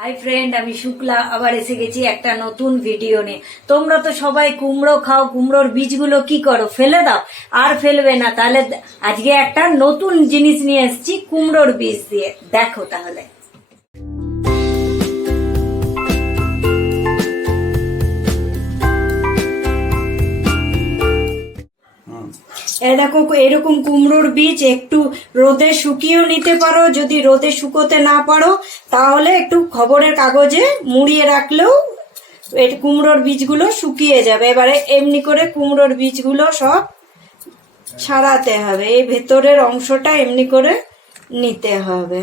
Hi friend আমি শুক্লা। আবার এসে গেছি একটা নতুন ভিডিও নিয়ে। তোমরা তো সবাই কুমড়ো খাও, কুমড়োর বীজগুলো কি করো? ফেলে দাও। আর ফেলবে না। তাহলে আজকে একটা নতুন জিনিস নিয়ে এসছি, কুমড়োর বীজ দিয়ে। দেখো তাহলে। এ দেখো এরকম কুমড়োর বীজ একটু রোদে শুকিয়েও নিতে পারো। যদি রোদে শুকোতে না পারো, তাহলে একটু খবরের কাগজে মুড়িয়ে রাখলেও কুমড়োর বীজগুলো শুকিয়ে যাবে। এবারে এমনি করে কুমড়োর বীজগুলো সব ছাড়াতে হবে। এই ভেতরের অংশটা এমনি করে নিতে হবে।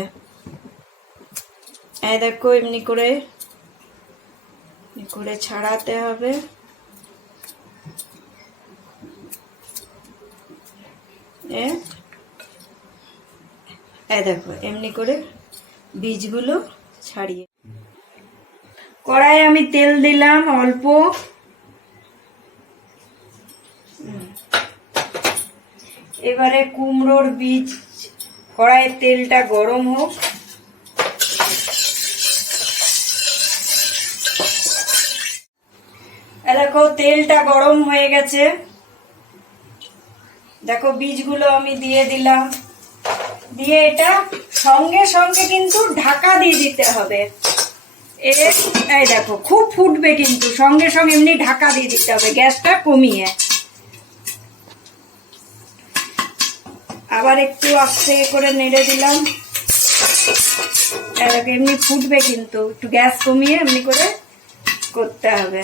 দেখো, এমনি করে করে ছাড়াতে হবে। এই দেখো, এমনি করে বীজগুলো ছাড়িয়ে। কড়াই আমি তেল দিলাম অল্প। এবারে কুমড়োর বীজ, কড়াইয়ের তেলটা গরম হোক। দেখো, তেলটা গরম হয়ে গেছে। দেখো বীজগুলো আমি দিয়ে দিলাম। দিয়ে এটা সঙ্গে সঙ্গে কিন্তু ঢাকা দিয়ে দিতে হবে। এই দেখো, খুব ফুটবে কিন্তু, সঙ্গে সঙ্গে এমনি ঢাকা দিয়ে দিতে হবে, গ্যাসটা কমিয়ে। আবার একটু আস্তে করে নেড়ে দিলাম। এমনি ফুটবে কিন্তু, একটু গ্যাস কমিয়ে এমনি করে করতে হবে।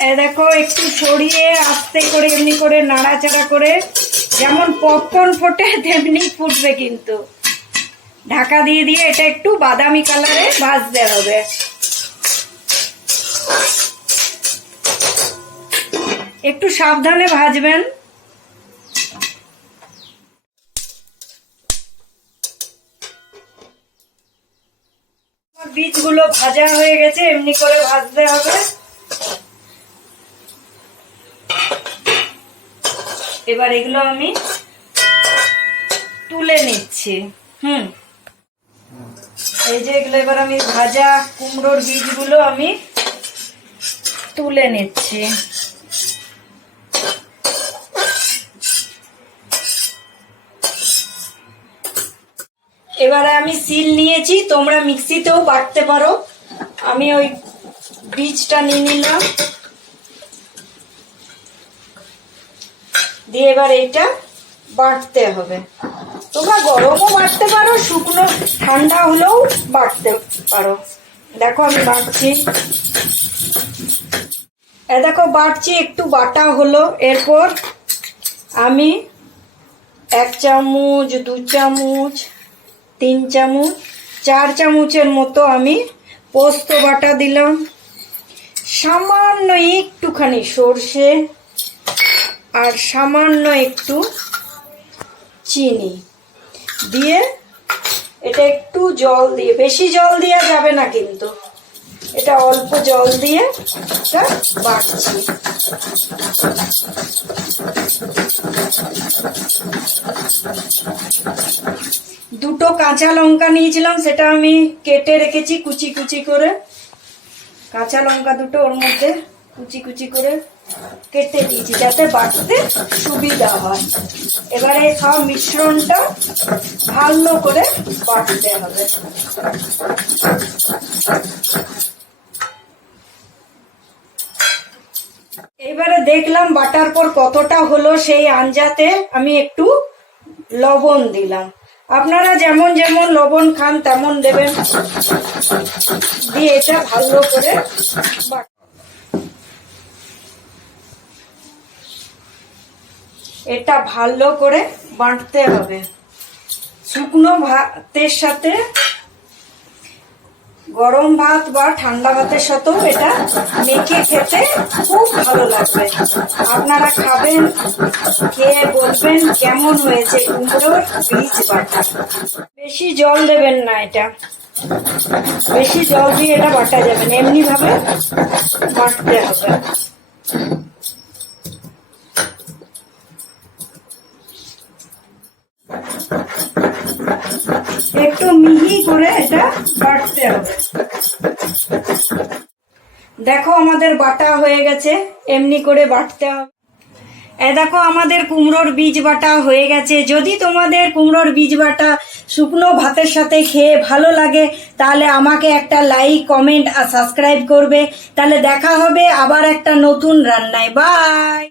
দেখো, একটু সরিয়ে আস্তে করে এমনি করে নাড়াচাড়া করে, যেমন পপকর্ন ফোটে, তেমনি ফুটবে কিন্তু। ঢাকা দিয়ে দিয়ে এটা একটু বাদামি কালারে ভাজতে হবে। একটু সাবধানে ভাজবেন। বীজগুলো ভাজা হয়ে গেছে, এমনি করে ভাজতে হবে। এবার এগুলো আমি তুলে নিচ্ছি। হুম। এই যে এগুলো এবার আমি ভাজা কুমড়োর বীজগুলো আমি তুলে নিচ্ছি। এবারে আমি সিল নিয়েছি, তোমরা মিক্সিতেও বাটতে পারো। আমি ওই বীজটা নিয়ে নিলাম। দিয়ে এবার এইটা বাটতে হবে। তোমরা গরমও বাটতে পারো, শুকনো ঠান্ডা হলেও বাটতে পারো। দেখো আমি বাটছি। এ দেখো, বাটছি, একটু বাটা হলো। এরপর আমি এক চামচ, দু চামচ, তিন চামচ, চার চামচের মতো আমি পোস্ত বাটা দিলাম। সামান্য একটুখানি সর্ষে আর সামান্য একটু চিনি। দিয়ে এটা একটু জল দিয়ে, বেশি জল দেওয়া যাবে না কিন্তু। এটা অল্প জল দিয়ে এটা বাড়ছি দুটো কাঁচা লঙ্কা নিয়েছিলাম, সেটা আমি কেটে রেখেছি কুচি কুচি করে। কাঁচা লঙ্কা দুটো ওর মধ্যে কুচি কুচি করে কেটে দিয়েছি যাতে বাটতে সুবিধা হয়। এবারে সব মিশ্রণটা ভালো করে বাটতে হবে। এবারে দেখলাম বাটার পর কতটা হলো সেই আঞ্জাতে আমি একটু লবণ দিলাম। আপনারা যেমন যেমন লবণ খান তেমন দেবেন। দিয়ে এটা ভালো করে এটা ভালো করে বাঁটতে হবে। শুকনো ভাতের সাথে, গরম ভাত বা ঠান্ডা ভাতের সাথেও এটা মেখে খেতে খুব ভালো লাগবে। আপনারা খাবেন, খেয়ে বলবেন কেমন হয়েছে কুমড়োর বীজ বাটা। বেশি জল দেবেন না এটা। বেশি জল দিয়ে এটা বাটা যাবে না এমনি ভাবে বাটতে হবে। একটু মিহি করে এটা বাটতে হবে। দেখো আমাদের বাটা হয়ে গেছে, এমনি করে বাটতে হবে। এ দেখো আমাদের কুমড়োর বীজ বাটা হয়ে গেছে। যদি তোমাদের কুমড়োর বীজ বাটা শুকনো ভাতের সাথে খেয়ে ভালো লাগে, তাহলে আমাকে একটা লাইক, কমেন্ট আর সাবস্ক্রাইব করবে। তাহলে দেখা হবে আবার একটা নতুন রান্নায়। বাই!